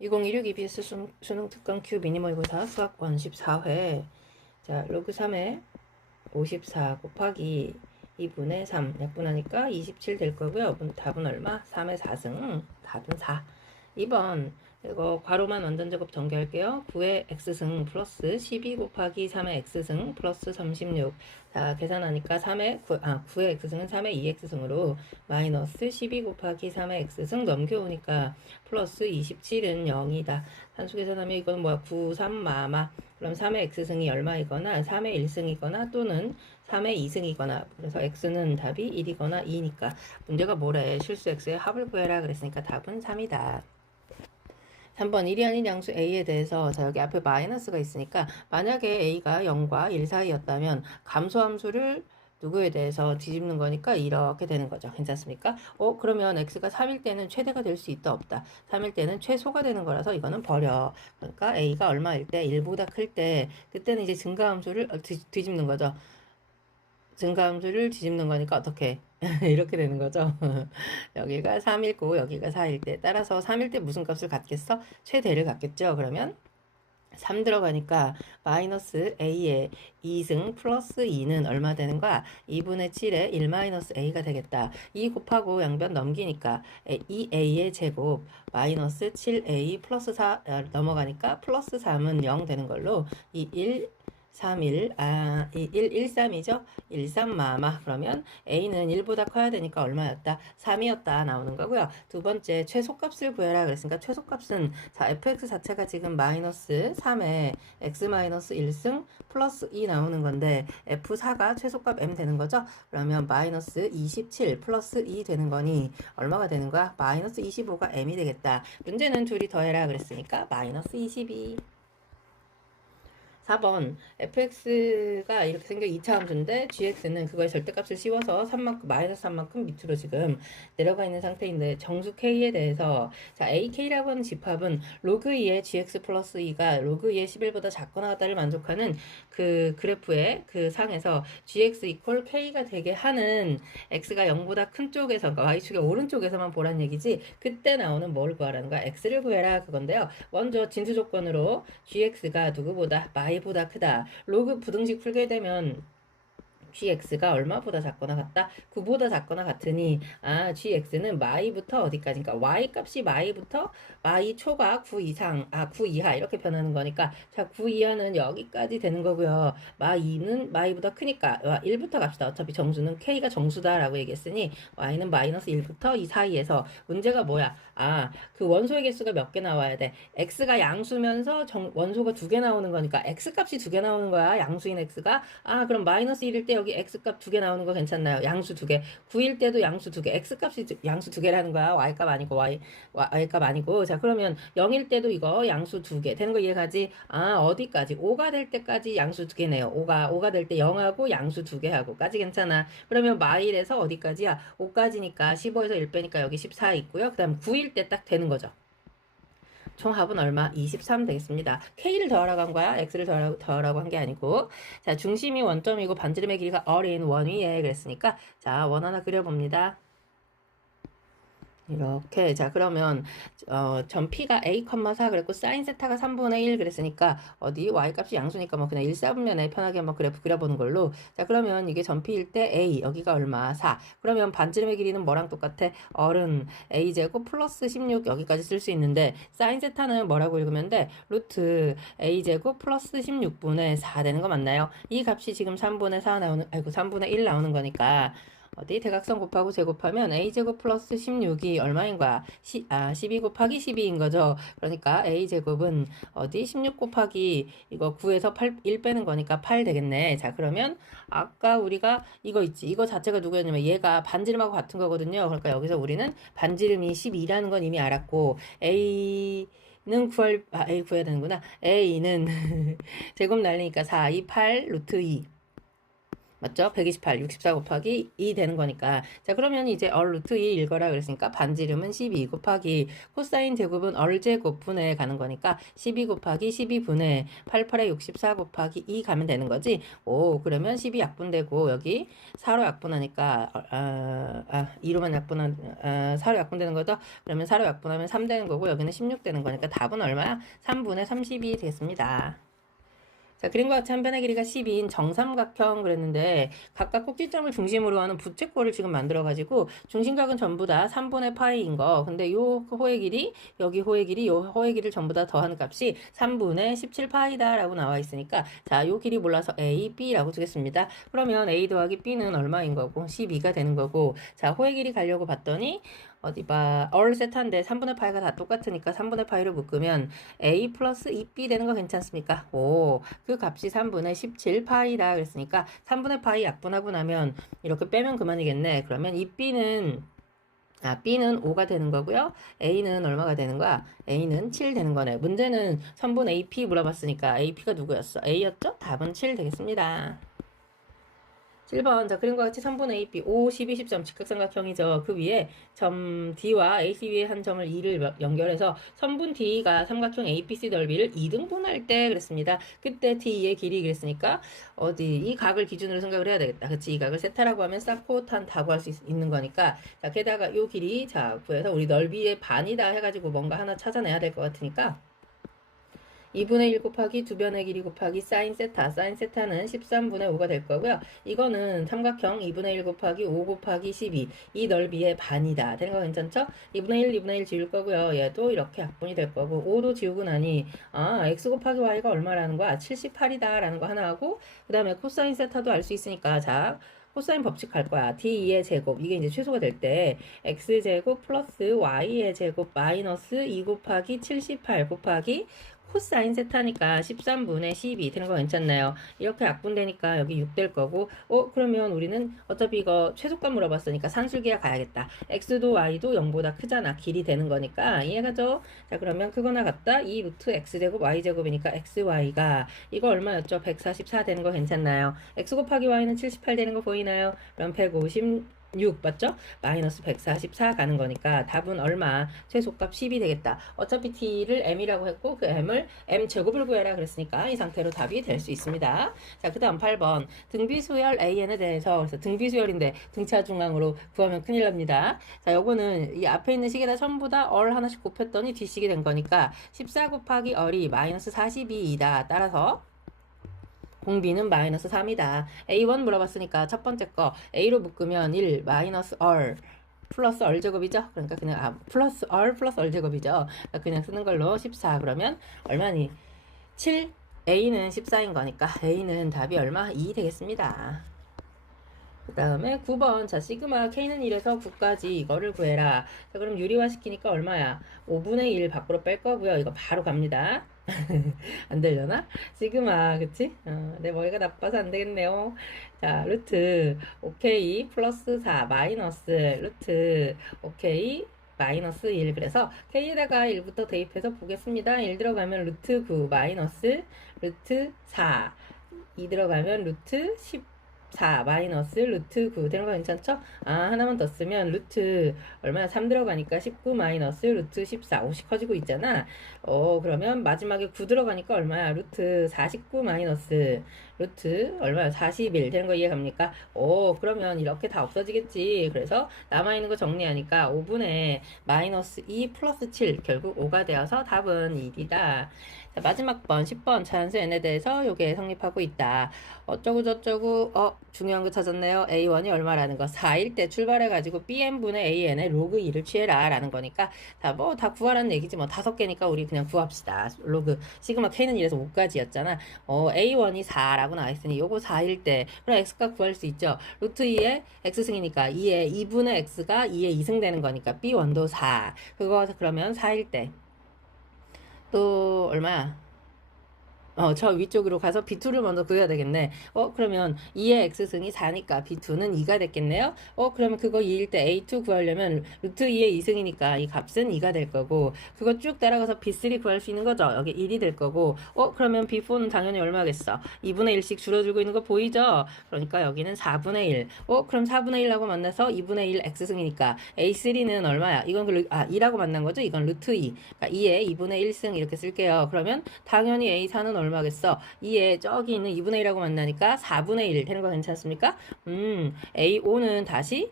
2016 EBS 수능, 수능 특강 큐 미니 모의고사 수학권 14회. 자 로그 3에 54 곱하기 2분의 3 약분하니까 27 될 거고요. 문- 답은 얼마? 3의 4승. 답은 4 2번 이거 괄호만 완전 제곱 전개할게요 9의 x승 플러스 12 곱하기 3의 x승 플러스 36 자 계산하니까 3의 9, 아 9의 x승은 3의 2x승으로 마이너스 12 곱하기 3의 x승 넘겨오니까 플러스 27은 0이다. 산수 계산하면 이거는 뭐야? 9, 3, 마마. 그럼 3의 x승이 얼마이거나 3의 1승이거나 또는 3의 2승이거나 그래서 x는 답이 1이거나 2니까 문제가 뭐래? 실수 x의 합을 구해라 그랬으니까 답은 3이다. 3번 1이 아닌 양수 a에 대해서 자 여기 앞에 마이너스가 있으니까 만약에 a가 0과 1 사이였다면 감소함수를 누구에 대해서 뒤집는 거니까 이렇게 되는 거죠. 괜찮습니까? 어, 그러면 x가 3일 때는 최대가 될 수 있다 없다. 3일 때는 최소가 되는 거라서 이거는 버려. 그러니까 a가 얼마일 때 1보다 클 때 그때는 이제 증가함수를 어, 뒤, 뒤집는 거죠. 증가함수를 뒤집는 거니까 어떻게 이렇게 되는 거죠. 여기가 3일고 여기가 4일 때 따라서 3일 때 무슨 값을 갖겠어? 최대를 갖겠죠. 그러면 3 들어가니까 마이너스 a의 2승 플러스 2는 얼마 되는 거야? 2분의 7에 1 마이너스 a가 되겠다. 2 곱하고 양변 넘기니까 2a의 제곱 마이너스 7a 플러스 4 어, 넘어가니까 플러스 3은 0 되는 걸로 이 1 3, 1, 아, 이 1, 1, 3이죠? 1, 3, 마마. 그러면 A는 1보다 커야 되니까 얼마였다? 3이었다. 나오는 거고요. 두 번째, 최소값을 구해라. 그랬으니까 최소값은, 자, fx 자체가 지금 마이너스 3에 x 마이너스 1승 플러스 2 나오는 건데, f4가 최소값 m 되는 거죠? 그러면 마이너스 27 플러스 2 되는 거니, 얼마가 되는 거야? 마이너스 25가 m이 되겠다. 문제는 둘이 더해라. 그랬으니까, 마이너스 22. 4번. fx가 이렇게 생겨 2차 함수인데 gx는 그거의 절대값을 씌워서 3만큼 마이너스 3만큼 밑으로 지금 내려가 있는 상태인데 정수 k에 대해서 자 ak라고 하는 집합은 로그 2의 gx 플러스 2가 로그 2의 11보다 작거나 같다를 만족하는 그 그래프의 그 상에서 gx 이퀄 k가 되게 하는 x가 0보다 큰 쪽에서 그러니까 y축의 오른쪽에서만 보란 얘기지 그때 나오는 뭘 구하라는 거야? x를 구해라 그건데요. 먼저 진수 조건으로 gx가 누구보다 y보다 크다. 로그 부등식 풀게 되면 gx가 얼마보다 작거나 같다? 9보다 작거나 같으니 아 gx는 y부터 어디까지? 그러니까 y 값이 y부터 y 초과 9 이상 아 9 이하 이렇게 변하는 거니까 자 9 이하는 여기까지 되는 거고요. y는 y보다 크니까 1부터 갑시다. 어차피 정수는 k가 정수다라고 얘기했으니 y는 마이너스 1부터 이 사이에서 문제가 뭐야? 아 그 원소의 개수가 몇 개 나와야 돼? x가 양수면서 정, 원소가 두 개 나오는 거니까 x 값이 두 개 나오는 거야. 양수인 x가 아 그럼 마이너스 1일 때 여기 x값 두 개 나오는 거 괜찮나요? 양수 두 개. 9일 때도 양수 두 개. x값이 두- 양수 두 개라는 거야. y값 아니고 y y값 아니고. 자, 그러면 0일 때도 이거 양수 두 개. 되는 거 이해가지? 아, 어디까지? 5가 될 때까지 양수 두 개네요. 5가 5가 될 때 0하고 양수 두 개 하고까지 괜찮아. 그러면 마일에서 어디까지야? 5까지니까 15에서 1 빼니까 여기 14 있고요. 그 다음 9일 때 딱 되는 거죠. 총 합은 얼마? 23 되겠습니다. K를 더하라고 한 거야. X를 더하라고, 더하라고 한 게 아니고. 자, 중심이 원점이고 반지름의 길이가 어린 원 위에 그랬으니까 자, 원 하나 그려봅니다. 이렇게. 자 그러면 어, 전 P가 A, 4 그랬고 사인 세타가 3분의 1 그랬으니까 어디 Y 값이 양수니까 뭐 그냥 1, 4분면에 편하게 한번 그래프 그려보는 걸로. 자 그러면 이게 전 P일 때 A 여기가 얼마? 4 그러면 반지름의 길이는 뭐랑 똑같아? 어른. A 제곱 플러스 16 여기까지 쓸 수 있는데 사인 세타는 뭐라고 읽으면 돼? 루트. A 제곱 플러스 16분의 4 되는 거 맞나요? 이 값이 지금 3분의 4 나오는 아이고 3분의 1 나오는 거니까 어디 대각선 곱하고 제곱하면 a제곱 플러스 16이 얼마인 거야? 시, 아, 12 곱하기 12인 거죠. 그러니까 a제곱은 어디 16 곱하기 이거 9에서 8, 1 빼는 거니까 8 되겠네. 자, 그러면 아까 우리가 이거 있지. 이거 자체가 누구였냐면 얘가 반지름하고 같은 거거든요. 그러니까 여기서 우리는 반지름이 12라는 건 이미 알았고 a 는 구할, 아, A 구해야 되는구나. A는 제곱 날리니까 4, 2, 8, 루트 2. 맞죠? 128, 64 곱하기 2 되는 거니까. 자, 그러면 이제 얼 루트 2 읽어라 그랬으니까 반지름은 12 곱하기 코사인 제곱은 얼 제곱분에 가는 거니까 12 곱하기 12분의 88에 64 곱하기 2 가면 되는 거지. 오, 그러면 12 약분되고 여기 4로 약분하니까 아, 아 2로만 약분한 아, 4로 약분되는 거죠. 그러면 4로 약분하면 3 되는 거고 여기는 16 되는 거니까 답은 얼마야? 3분의 32 되겠습니다. 자, 그림과 같이 한 변의 길이가 10인 정삼각형 그랬는데 각각 꼭지점을 중심으로 하는 부채꼴을 지금 만들어가지고 중심각은 전부 다 3분의 파이인 거. 근데 요 호의 길이, 여기 호의 길이, 요 호의 길이를 전부 다 더하는 값이 3분의 17파이다라고 나와 있으니까 자, 요 길이 몰라서 A, B라고 주겠습니다. 그러면 A 더하기 B는 얼마인 거고 12가 되는 거고 자, 호의 길이 가려고 봤더니 어디 봐. 얼 세타인데 3분의 파이가 다 똑같으니까 3분의 파이를 묶으면 a 플러스 2b 되는 거 괜찮습니까? 오, 그 값이 3분의 17 파이다 그랬으니까 3분의 파이 약분하고 나면 이렇게 빼면 그만이겠네. 그러면 이 b는 아, B는 5가 되는 거고요. A는 얼마가 되는 거야? A는 7 되는 거네. 문제는 선분 AP 물어봤으니까 AP가 누구였어? A였죠? 답은 7 되겠습니다. 7번 자 그림과 같이 3분의 AP 5, 12, 10점 직각삼각형이죠. 그 위에 점 D와 AC 위에 한 점을 2를 연결해서 선분 D가 삼각형 APC 넓이를 2등분할 때 그랬습니다. 그때 D의 길이 그랬으니까 어디 이 각을 기준으로 생각을 해야 되겠다. 그치 이 각을 세타라고 하면 싹코탄 다고 할 수 있는 거니까 자 게다가 요 길이 자 구해서 우리 넓이의 반이다 해가지고 뭔가 하나 찾아내야 될 것 같으니까 2분의 1 곱하기 두 변의 길이 곱하기 사인 세타. 사인 세타는 13분의 5가 될 거고요. 이거는 삼각형 2분의 1 곱하기 5 곱하기 12. 이 넓이의 반이다. 되는 거 괜찮죠? 2분의 1, 2분의 1 지울 거고요. 얘도 이렇게 약분이 될 거고 5도 지우고 나니 아 x 곱하기 y가 얼마라는 거야? 78이다 라는 거 하나 하고 그 다음에 코사인 세타도 알 수 있으니까 자 코사인 법칙 할 거야. d2의 제곱. 이게 이제 최소가 될 때 x제곱 플러스 y의 제곱 마이너스 2 곱하기 78 곱하기 코사인 세타니까 13분의 12 되는 거 괜찮나요? 이렇게 약분되니까 여기 6 될 거고 어 그러면 우리는 어차피 이거 최소값 물어봤으니까 산술기야 가야겠다. x도 y도 0보다 크잖아. 길이 되는 거니까 이해가죠? 자 그러면 크거나 같다. 2 루트 x제곱 y제곱이니까 xy가 이거 얼마였죠? 144 되는 거 괜찮나요? x 곱하기 y는 78 되는 거 보이나요? 그럼 150 6 맞죠? 마이너스 144 가는 거니까 답은 얼마? 최소값 10이 되겠다. 어차피 t를 m이라고 했고 그 m을 m 제곱을 구해라 그랬으니까 이 상태로 답이 될 수 있습니다. 자, 그 다음 8번 등비수열 an에 대해서 그래서 등비수열인데 등차 중앙으로 구하면 큰일 납니다. 자, 요거는 이 앞에 있는 식에다 전부 다 얼 하나씩 곱했더니 뒷식이 된 거니까 14 곱하기 얼이 마이너스 42이다. 따라서 공비는 마이너스 3이다. A1 물어봤으니까 첫 번째 거 A로 묶으면 1 마이너스 얼 플러스 얼 제곱이죠. 그러니까 그냥 아 플러스 얼 플러스 얼 제곱이죠. 그러니까 그냥 쓰는 걸로 14 그러면 얼마니? 7 A는 14인 거니까 A는 답이 얼마? 2 되겠습니다. 그 다음에 9번 자 시그마 K는 1에서 9까지 이거를 구해라. 자 그럼 유리화 시키니까 얼마야? 5분의 1 밖으로 뺄 거고요. 이거 바로 갑니다. 안 되려나? 시그마, 그치? 어, 내 머리가 나빠서 안 되겠네요. 자, 루트, 오케이, 플러스 4, 마이너스, 루트, 오케이, 마이너스 1. 그래서 K에다가 1부터 대입해서 보겠습니다. 1 들어가면 루트 9, 마이너스, 루트 4. 2 들어가면 루트 10. 4 마이너스 루트 9 되는 거 괜찮죠? 아 하나만 더 쓰면 루트 얼마나 3 들어가니까 19 마이너스 루트 14 50 커지고 있잖아. 어 그러면 마지막에 9 들어가니까 얼마야? 루트 49 마이너스 루트 얼마야? 41 되는 거 이해 갑니까? 오 그러면 이렇게 다 없어지겠지. 그래서 남아있는 거 정리하니까 5분의 마이너스 2 플러스 7 결국 5가 되어서 답은 1이다 자, 마지막 번 10번 자연수 n에 대해서 요게 성립하고 있다. 어쩌고 저쩌고 어 중요한 거 찾았네요. A1이 얼마라는 거. 4일 때 출발해가지고 bn분의 an의 로그 2를 취해라 라는 거니까 다뭐다 구하라는 얘기지 뭐. 다섯 개니까 우리 그냥 구합시다. 로그. 시그마 k는 1에서 5까지였잖아. 어 a1이 4라고 나와있으니 요거 4일 때. 그럼 x가 구할 수 있죠? 루트 2의 x승이니까 2의 2분의 x가 2의 2승 되는 거니까 b1도 4 그거 그러면 4일 때 또 얼마야 어, 저 위쪽으로 가서 B2를 먼저 그려야 되겠네. 어, 그러면 2의 x승이 4니까 B2는 2가 됐겠네요. 어, 그러면 그거 2일 때 A2 구하려면 루트 2의 2승이니까 이 값은 2가 될 거고, 그거 쭉 따라가서 B3 구할 수 있는 거죠. 여기 1이 될 거고, 어, 그러면 B4는 당연히 얼마겠어? 2분의 1씩 줄어들고 있는 거 보이죠? 그러니까 여기는 4분의 1. 어, 그럼 4분의 1하고 만나서 2분의 1 x승이니까 A3는 얼마야? 이건 그, 루- 아, 2라고 만난 거죠? 이건 루트 2. 그러니까 2에 2분의 1승 이렇게 쓸게요. 그러면 당연히 A4는 얼마 겠어? 2에 저기 있는 2분의 1하고 만나니까 4분의 1 되는 거 괜찮습니까? 음, A5는 다시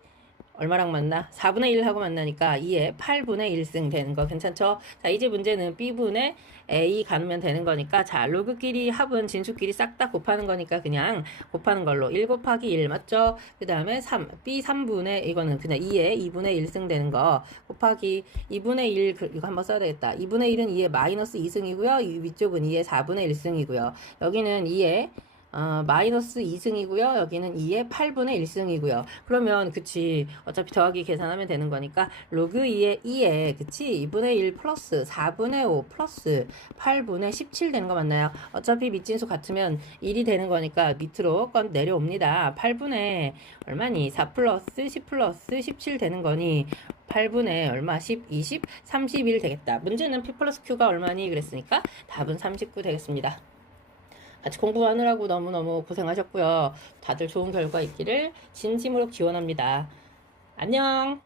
얼마랑 만나? 4분의 1 하고 만나니까 2에 8분의 1승 되는 거 괜찮죠? 자, 이제 문제는 B분의 A 가누면 되는 거니까 자, 로그끼리 합은 진수끼리 싹 다 곱하는 거니까 그냥 곱하는 걸로 1 곱하기 1 맞죠? 그 다음에 3, B 3분의 이거는 그냥 2에 2분의 1승 되는 거 곱하기 2분의 1 그- 이거 한번 써야 되겠다. 2분의 1은 2에 마이너스 2승이고요. 이 위쪽은 2에 4분의 1승이고요. 여기는 2에 어, 마이너스 2승이고요. 여기는 2의 8분의 1승이고요. 그러면 그치 어차피 더하기 계산하면 되는 거니까 로그 2의 2에 그치 2분의 1 플러스 4분의 5 플러스 8분의 17 되는 거 맞나요? 어차피 밑진수 같으면 1이 되는 거니까 밑으로 건 내려옵니다. 8분의 얼마니? 4 플러스 10 플러스 17 되는 거니 8분의 얼마? 10, 20, 31 되겠다. 문제는 P 플러스 Q가 얼마니? 그랬으니까 답은 39 되겠습니다. 같이 공부하느라고 너무너무 고생하셨고요. 다들 좋은 결과 있기를 진심으로 기원합니다. 안녕!